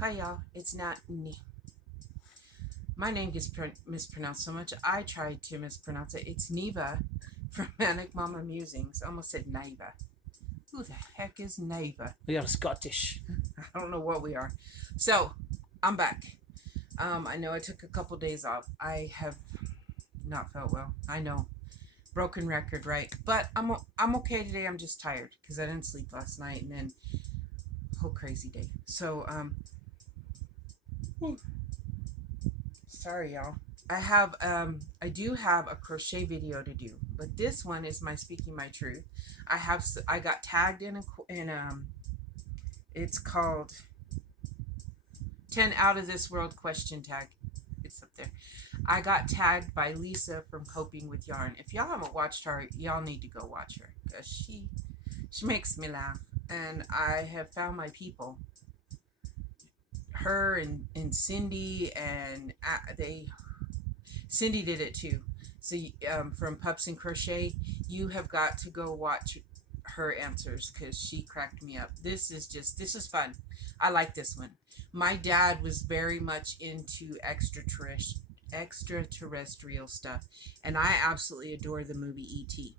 Hi y'all, it's not me. My name gets mispronounced so much, I tried to mispronounce it. It's Neva from Manic Mama Musings. I almost said Neva. Who the heck is Neva? We are Scottish. I don't know what we are. So, I'm back. I know I took a couple days off. I have not felt well. I know. Broken record, right? But I'm okay today. I'm just tired because I didn't sleep last night and then whole crazy day. So, sorry y'all. I do have a crochet video to do, but this one is my speaking my truth. I got tagged it's called 10 out of this world question tag. It's up there. I got tagged by Lisa from Coping with Yarn. If y'all haven't watched her, y'all need to go watch her because she makes me laugh, and I have found my people. Her and Cindy and Cindy did it too. So from Pups and Crochet, you have got to go watch her answers because she cracked me up. This is fun. I like this one. My dad was very much into extraterrestrial stuff, and I absolutely adore the movie E.T.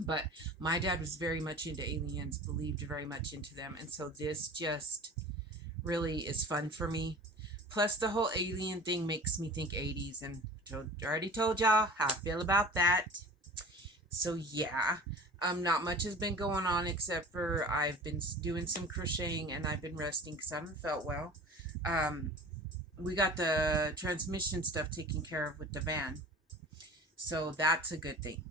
But my dad was very much into aliens, believed very much into them, and so this just really is fun for me. Plus, the whole alien thing makes me think 80s, and already told y'all how I feel about that. So, yeah, not much has been going on except for I've been doing some crocheting and I've been resting because I haven't felt well. We got the transmission stuff taken care of with the van, so that's a good thing.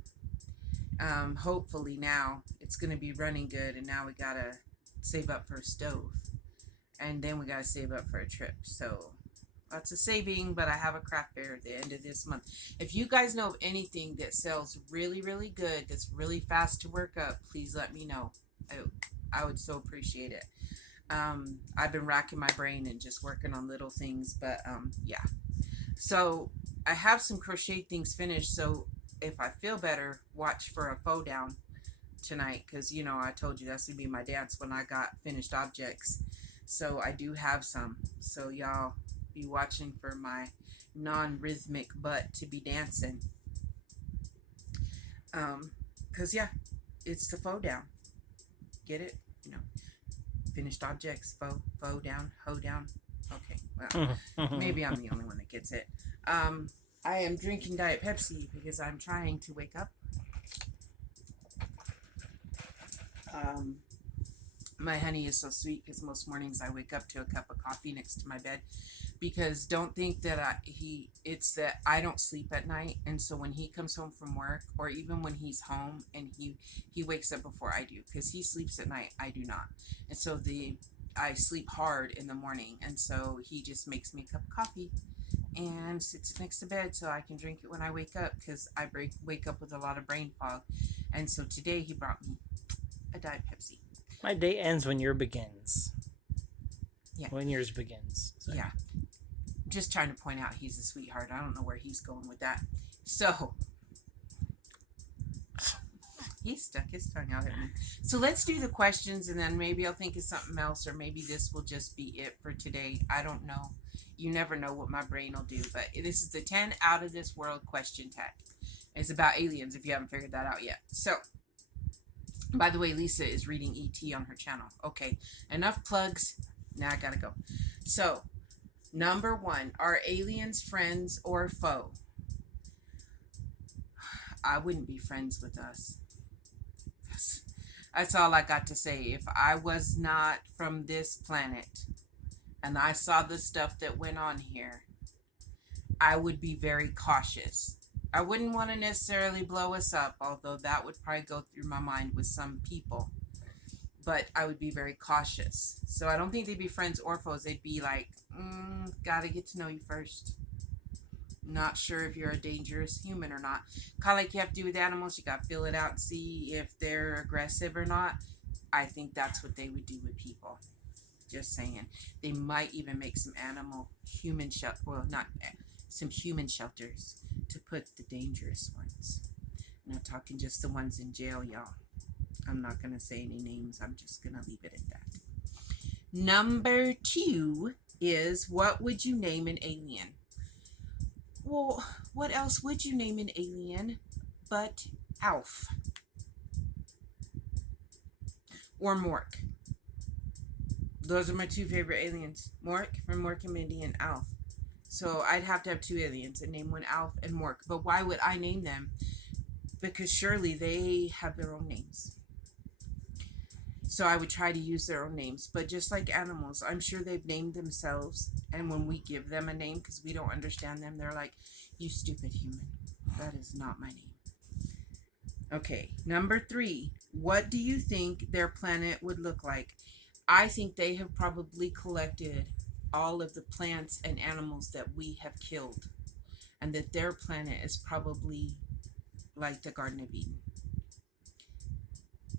Hopefully, now it's going to be running good, and now we got to save up for a stove. And then we gotta save up for a trip. So lots of saving, but I have a craft fair at the end of this month. If you guys know of anything that sells really, really good, that's really fast to work up, please let me know. I would so appreciate it. I've been racking my brain and just working on little things, but yeah. So I have some crochet things finished. So if I feel better, watch for a faux down tonight, because I told you that's gonna be my dance when I got finished objects. So I do have some. So y'all be watching for my non-rhythmic butt to be dancing. Cause yeah, it's the faux down. Get it? Finished objects, faux down, hoe down. Okay, well, maybe I'm the only one that gets it. I am drinking Diet Pepsi because I'm trying to wake up. My honey is so sweet because most mornings I wake up to a cup of coffee next to my bed, because don't think that it's that I don't sleep at night, and so when he comes home from work, or even when he's home and he wakes up before I do, because he sleeps at night, I do not, and so I sleep hard in the morning, and so he just makes me a cup of coffee and sits next to bed so I can drink it when I wake up, because I wake up with a lot of brain fog, and so today he brought me a Diet Pepsi. My day ends when yours begins. Yeah. When yours begins. So. Yeah. Just trying to point out he's a sweetheart. I don't know where he's going with that. So, he stuck his tongue out at me. So let's do the questions, and then maybe I'll think of something else, or maybe this will just be it for today. I don't know. You never know what my brain will do. But this is the 10 out of this world question tag. It's about aliens, if you haven't figured that out yet. So, by the way, Lisa is reading E.T. on her channel. Okay, enough plugs. Now I gotta go. So, number 1, are aliens friends or foe? I wouldn't be friends with us. That's all I got to say. If I was not from this planet and I saw the stuff that went on here, I would be very cautious. I wouldn't want to necessarily blow us up, although that would probably go through my mind with some people. But I would be very cautious. So I don't think they'd be friends or foes. They'd be like, gotta get to know you first. Not sure if you're a dangerous human or not. Kind of like you have to do with animals. You gotta feel it out and see if they're aggressive or not. I think that's what they would do with people. Just saying. They might even make some human shelters to put the dangerous ones. I'm not talking just the ones in jail, y'all. I'm not going to say any names. I'm just going to leave it at that. Number 2 is, what would you name an alien? Well, what else would you name an alien but Alf or Mork? Those are my 2 favorite aliens. Mork from Mork and Mindy and Alf. So I'd have to have 2 aliens and name one Alf and Mork. But why would I name them? Because surely they have their own names. So I would try to use their own names. But just like animals, I'm sure they've named themselves. And when we give them a name, because we don't understand them, they're like, you stupid human. That is not my name. Okay, number 3. What do you think their planet would look like? I think they have probably collected all of the plants and animals that we have killed. And that their planet is probably like the Garden of Eden.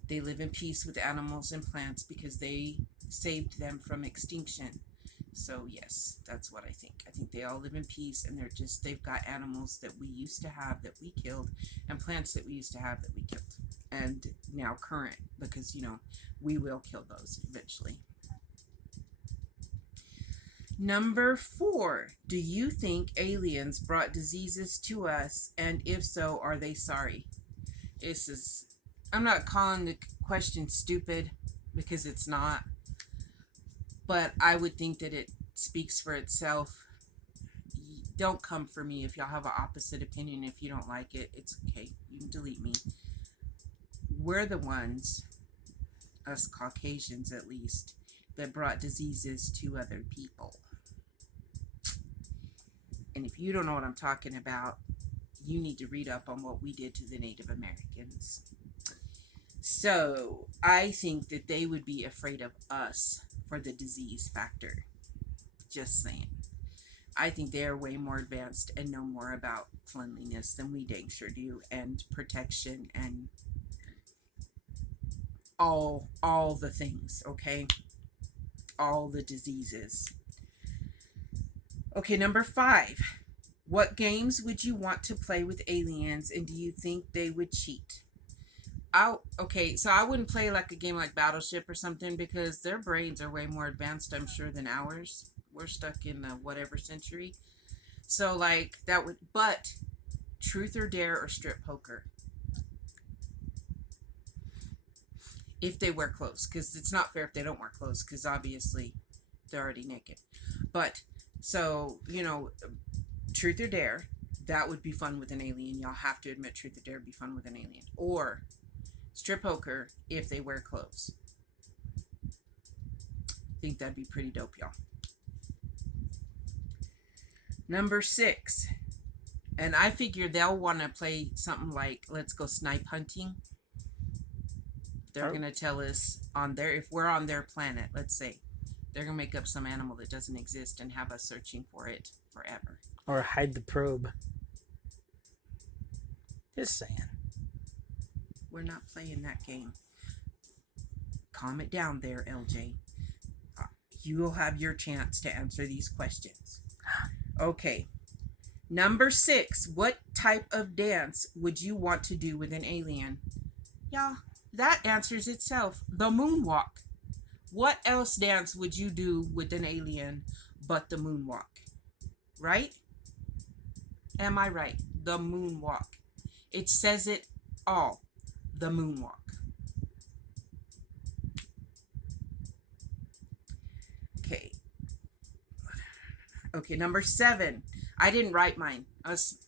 They live in peace with animals and plants because they saved them from extinction. So yes, that's what I think. I think they all live in peace, and they've got animals that we used to have that we killed, and plants that we used to have that we killed, and now current, because we will kill those eventually. Number 4, do you think aliens brought diseases to us, and if so, are they sorry? I'm not calling the question stupid, because it's not, but I would think that it speaks for itself. Don't come for me if y'all have an opposite opinion. If you don't like it, it's okay. You can delete me. We're the ones, us Caucasians at least, that brought diseases to other people. And if you don't know what I'm talking about, you need to read up on what we did to the Native Americans. So I think that they would be afraid of us for the disease factor. Just saying. I think they are way more advanced and know more about cleanliness than we dang sure do, and protection, and all the things, okay? All the diseases. Okay, number 5. What games would you want to play with aliens, and do you think they would cheat? Okay, so I wouldn't play like a game like Battleship or something, because their brains are way more advanced, I'm sure, than ours. We're stuck in the whatever century. So like that would, but truth or dare or strip poker. If they wear clothes, because it's not fair if they don't wear clothes, because obviously they're already naked. But so, truth or dare, that would be fun with an alien. Y'all have to admit truth or dare would be fun with an alien. Or strip poker if they wear clothes. I think that'd be pretty dope, y'all. Number 6. And I figure they'll want to play something like, let's go snipe hunting. They're going to tell us if we're on their planet, let's say, they're going to make up some animal that doesn't exist and have us searching for it forever. Or hide the probe. Just saying. We're not playing that game. Calm it down there, LJ. You will have your chance to answer these questions. Okay. Number 6. What type of dance would you want to do with an alien? Y'all, that answers itself. The moonwalk. What else dance would you do with an alien but the moonwalk? Right? Am I right? The moonwalk. It says it all. The moonwalk. Okay, number 7. I didn't write mine.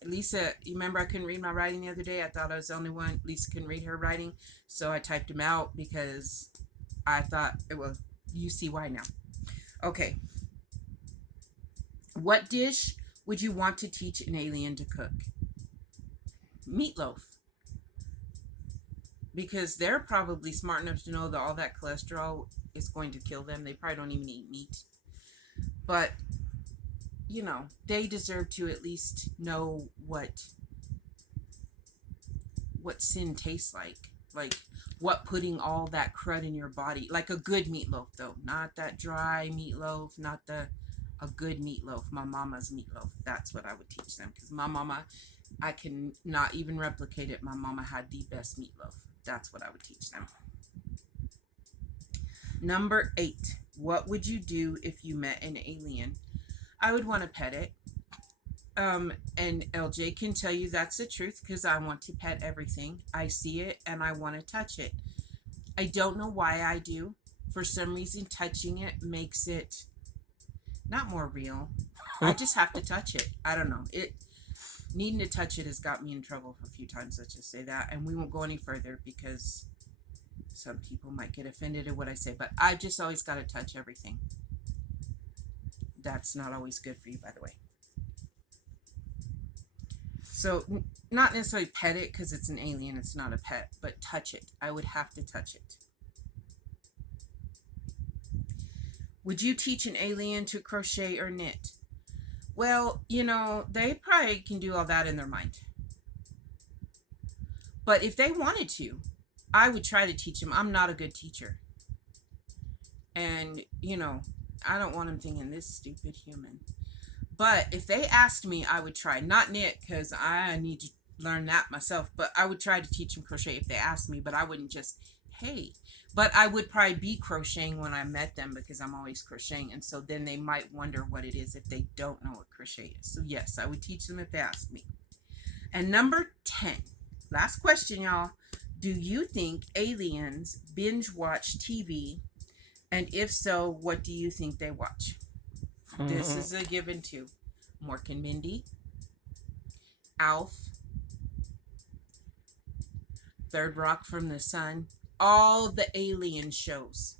Lisa, you remember I couldn't read my writing the other day? I thought I was the only one. Lisa couldn't read her writing. So I typed them out because I thought, well, you see why now. Okay. What dish would you want to teach an alien to cook? Meatloaf. Because they're probably smart enough to know that all that cholesterol is going to kill them. They probably don't even eat meat. But they deserve to at least know what sin tastes like what putting all that crud in your body, like a good meatloaf though, not that dry meatloaf, not a good meatloaf, my mama's meatloaf. That's what I would teach them, because my mama, I can not even replicate it. My mama had the best meatloaf. That's what I would teach them. Number 8. What would you do if you met an alien? I would want to pet it. And LJ can tell you that's the truth because I want to pet everything. I see it and I want to touch it. I don't know why I do. For some reason, touching it makes it not more real. I just have to touch it. I don't know. Needing to touch it has got me in trouble a few times. Let's just say that. And we won't go any further because some people might get offended at what I say. But I've just always got to touch everything. That's not always good for you, by the way. So, not necessarily pet it because it's an alien, it's not a pet, but touch it. I would have to touch it. Would you teach an alien to crochet or knit? Well, they probably can do all that in their mind. But if they wanted to, I would try to teach them. I'm not a good teacher. And, I don't want them thinking this stupid human. But if they asked me, I would try. Not knit, because I need to learn that myself. But I would try to teach them crochet if they asked me. But I wouldn't just, hey. But I would probably be crocheting when I met them because I'm always crocheting. And so then they might wonder what it is if they don't know what crochet is. So yes, I would teach them if they asked me. And number 10. Last question, y'all. Do you think aliens binge watch TV? And if so, what do you think they watch? This is a given too. Mork and Mindy, Alf, Third Rock from the Sun, all the alien shows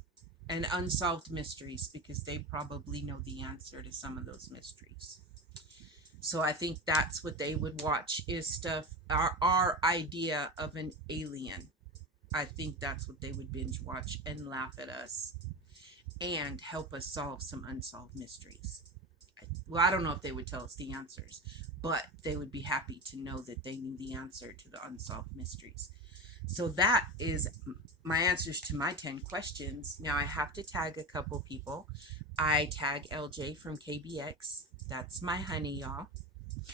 and unsolved mysteries because they probably know the answer to some of those mysteries. So I think that's what they would watch is stuff, our idea of an alien. I think that's what they would binge watch and laugh at us and help us solve some unsolved mysteries. Well, I don't know if they would tell us the answers, but they would be happy to know that they knew the answer to the unsolved mysteries. So that is my answers to my 10 questions. Now I have to tag a couple people. I tag LJ from KBX. That's my honey, y'all.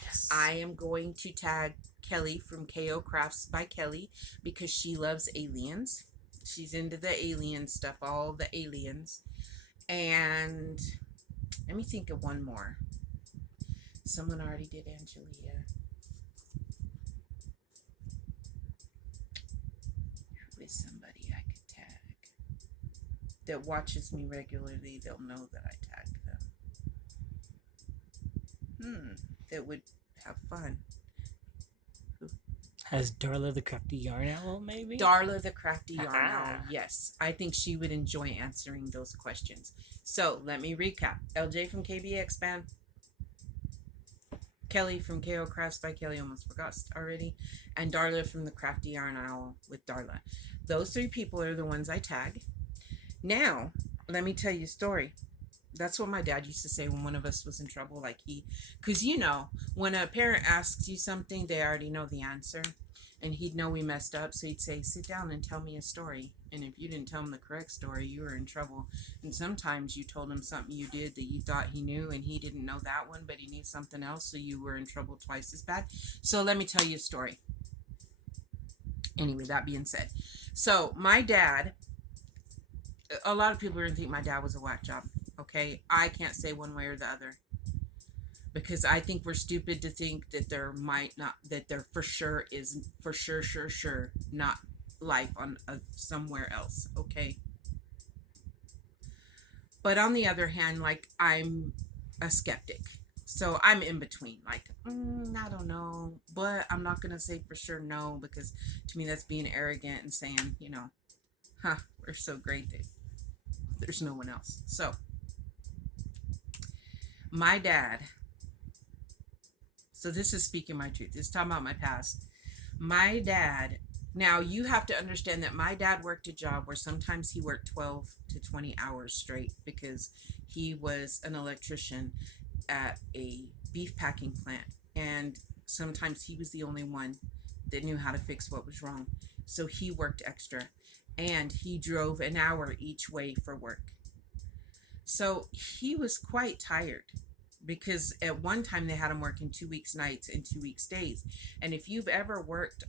Yes. I am going to tag Kelley from KO Crafts by Kelley because she loves aliens. She's into the alien stuff, all the aliens. And let me think of one more. Someone already did Angelia. Who is somebody I could tag? That watches me regularly, they'll know that I tagged them. That would have fun. Has Darla the Crafty Yarn Owl, maybe? Darla the Crafty Yarn Owl, yes. I think she would enjoy answering those questions. So, let me recap. LJ from KBX Band. Kelley from KO Crafts by Kelley, almost forgot already. And Darla from the Crafty Yarn Owl with Darla. Those 3 people are the ones I tag. Now, let me tell you a story. That's what my dad used to say when one of us was in trouble, because when a parent asks you something, they already know the answer, and he'd know we messed up, so he'd say, sit down and tell me a story, and if you didn't tell him the correct story, you were in trouble, and sometimes you told him something you did that you thought he knew, and he didn't know that one, but he knew something else, so you were in trouble twice as bad. So let me tell you a story. Anyway, that being said, so my dad, a lot of people are going to think my dad was a whack job. Okay, I can't say one way or the other because I think we're stupid to think that there for sure not life on somewhere else. Okay, but on the other hand, I'm a skeptic, so I'm in between. I don't know, but I'm not gonna say for sure no because to me that's being arrogant and saying we're so great that there's no one else. So. My dad, so this is speaking my truth. This is talking about my past. My dad, now you have to understand that my dad worked a job where sometimes he worked 12 to 20 hours straight because he was an electrician at a beef packing plant. And sometimes he was the only one that knew how to fix what was wrong. So he worked extra. And he drove an hour each way for work. So he was quite tired because at one time they had him working 2 weeks nights and 2 weeks days. And if you've ever worked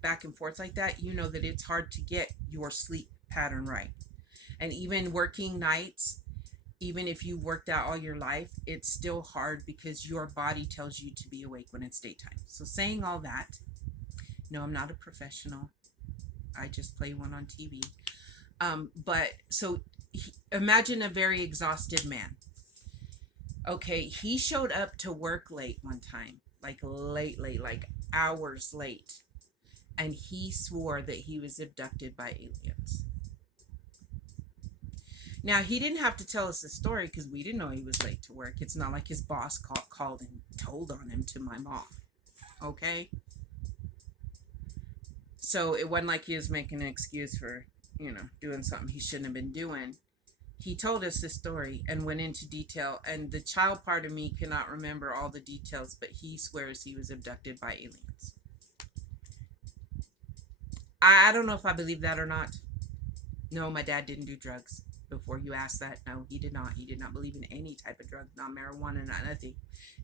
back and forth like that, you know that it's hard to get your sleep pattern right. And even working nights, even if you worked out all your life, it's still hard because your body tells you to be awake when it's daytime. So saying all that, no, I'm not a professional. I just play one on TV. But so imagine a very exhausted man. Okay, he showed up to work late one time, like late, like hours late. And he swore that he was abducted by aliens. Now, he didn't have to tell us the story because we didn't know he was late to work. It's not like his boss called and told on him to my mom. Okay? So it wasn't like he was making an excuse for, doing something he shouldn't have been doing. He told us the story and went into detail. And the child part of me cannot remember all the details, but he swears he was abducted by aliens. I don't know if I believe that or not. No, my dad didn't do drugs. Before you ask that, no, he did not. He did not believe in any type of drug, not marijuana, not nothing,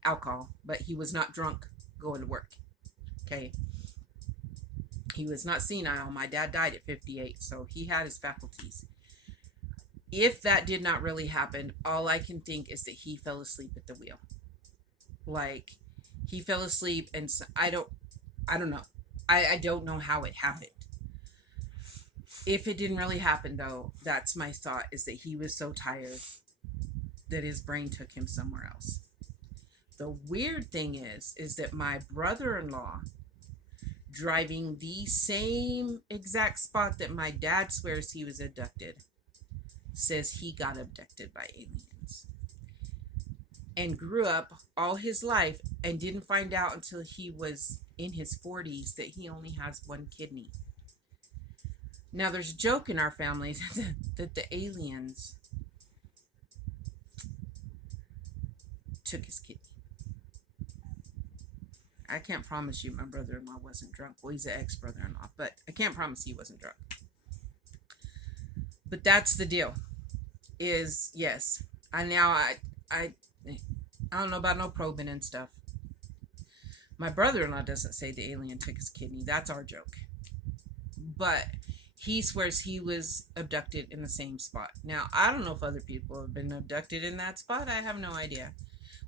alcohol. But he was not drunk going to work. Okay. He was not senile. My dad died at 58, so he had his faculties. If that did not really happen, all I can think is that he fell asleep at the wheel. Like, he fell asleep, and so, I don't know. I don't know how it happened. If it didn't really happen, though, that's my thought, is that he was so tired that his brain took him somewhere else. The weird thing is that my brother-in-law, driving the same exact spot that my dad swears he was abducted, says he got abducted by aliens. And grew up all his life and didn't find out until he was in his 40s that he only has one kidney. Now, there's a joke in our family that the aliens took his kidney. I can't promise you my brother-in-law wasn't drunk. Well, he's an ex-brother-in-law, but I can't promise he wasn't drunk. But that's the deal. Is, yes. I don't know about no probing and stuff. My brother-in-law doesn't say the alien took his kidney. That's our joke. But he swears he was abducted in the same spot. Now, I don't know if other people have been abducted in that spot. I have no idea.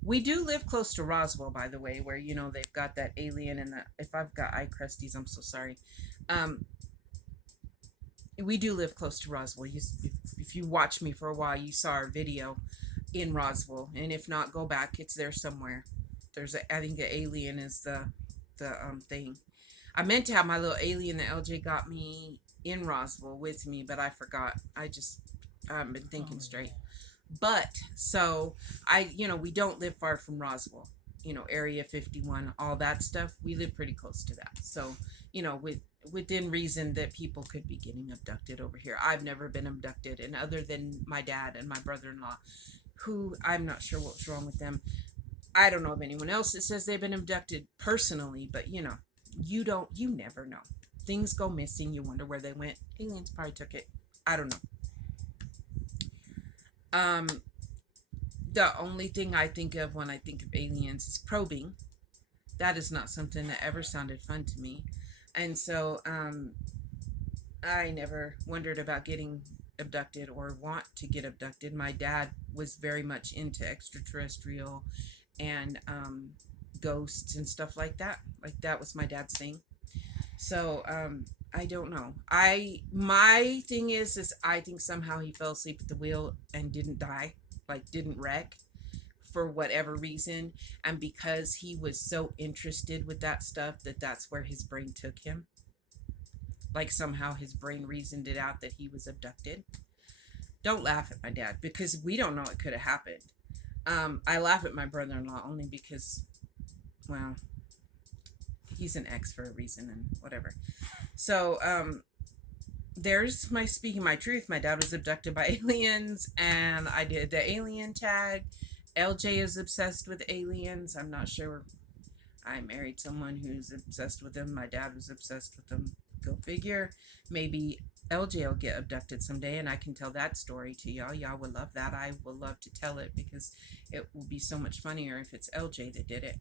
We do live close to Roswell, by the way, where, they've got that alien and if I've got eye crusties, I'm so sorry. We do live close to Roswell. If you watched me for a while, you saw our video in Roswell. And if not, go back. It's there somewhere. I think an alien is the thing. I meant to have my little alien that LJ got me in Roswell with me, but I forgot. I haven't been thinking straight. But so we don't live far from Roswell, Area 51, all that stuff. We live pretty close to that. So, within reason that people could be getting abducted over here. I've never been abducted, and other than my dad and my brother-in-law, who I'm not sure what's wrong with them. I don't know of anyone else that says they've been abducted personally, but you never know. Things go missing. You wonder where they went. Aliens probably took it. I don't know. The only thing I think of when I think of aliens is probing. That is not something that ever sounded fun to me. And so, I never wondered about getting abducted or want to get abducted. My dad was very much into extraterrestrial and, ghosts and stuff like that. Like, that was my dad's thing. So, I don't know. My thing is I think somehow he fell asleep at the wheel and didn't die, like didn't wreck for whatever reason. And because he was so interested with that stuff, that's where his brain took him. Like somehow his brain reasoned it out that he was abducted. Don't laugh at my dad because we don't know it could have happened. I laugh at my brother-in-law only because, well, he's an ex for a reason and whatever. So, there's my speaking my truth. My dad was abducted by aliens and I did the alien tag. LJ is obsessed with aliens. I'm not sure. I married someone who's obsessed with them. My dad was obsessed with them. Go figure. Maybe LJ will get abducted someday and I can tell that story to y'all. Y'all would love that. I would love to tell it because it will be so much funnier if it's LJ that did it.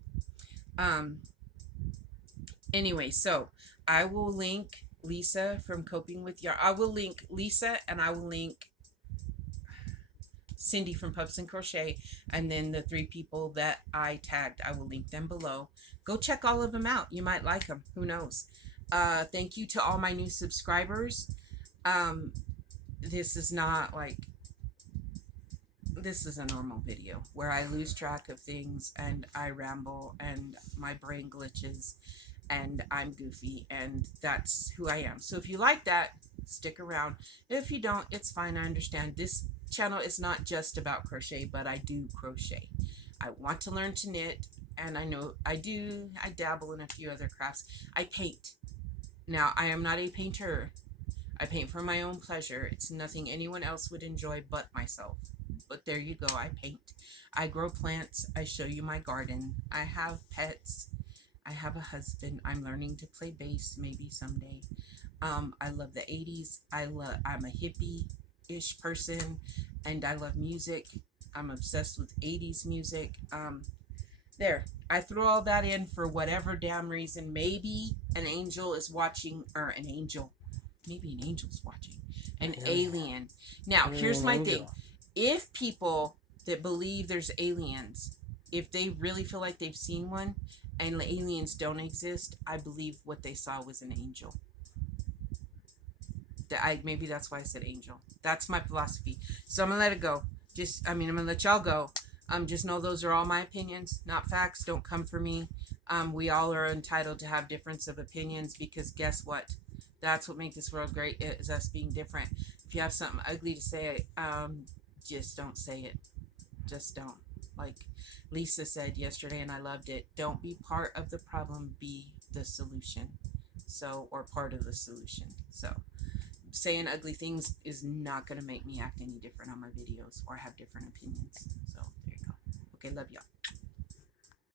Anyway, so I will link Lisa from Coping with Yarn. I will link Lisa and I will link Cindy from Pups and Crochet, and then the 3 people that I tagged. I will link them below. Go check all of them out. You might like them. Who knows? Thank you to all my new subscribers. This is not like, this is a normal video where I lose track of things and I ramble and my brain glitches and I'm goofy, and that's who I am. So if you like that, stick around. If you don't, it's fine. I understand. This channel is not just about crochet, but I do crochet. I want to learn to knit, and I know I do. I dabble in a few other crafts. I paint. Now, I am not a painter. I paint for my own pleasure. It's nothing anyone else would enjoy but myself. But there you go. I paint. I grow plants. I show you my garden. I have pets. I have a husband. I'm learning to play bass maybe someday. I love the 80s. I'm a hippie-ish person, and I love music. I'm obsessed with 80s music. There. I threw all that in for whatever damn reason. Maybe an angel is watching, or an angel. Maybe an angel's watching. An alien. Now, here's my thing. If people that believe there's aliens, if they really feel like they've seen one, and the aliens don't exist, I believe what they saw was an angel. Maybe that's why I said angel. That's my philosophy. So I'm gonna let it go. I'm gonna let y'all go. Just know those are all my opinions, not facts. Don't come for me. We all are entitled to have difference of opinions, because guess what? That's what makes this world great, is us being different. If you have something ugly to say, just don't say it. Just don't. Like Lisa said yesterday, and I loved it. Don't be part of the problem, be the solution. So, or part of the solution. So, saying ugly things is not going to make me act any different on my videos or have different opinions. So, there you go. Okay, love y'all.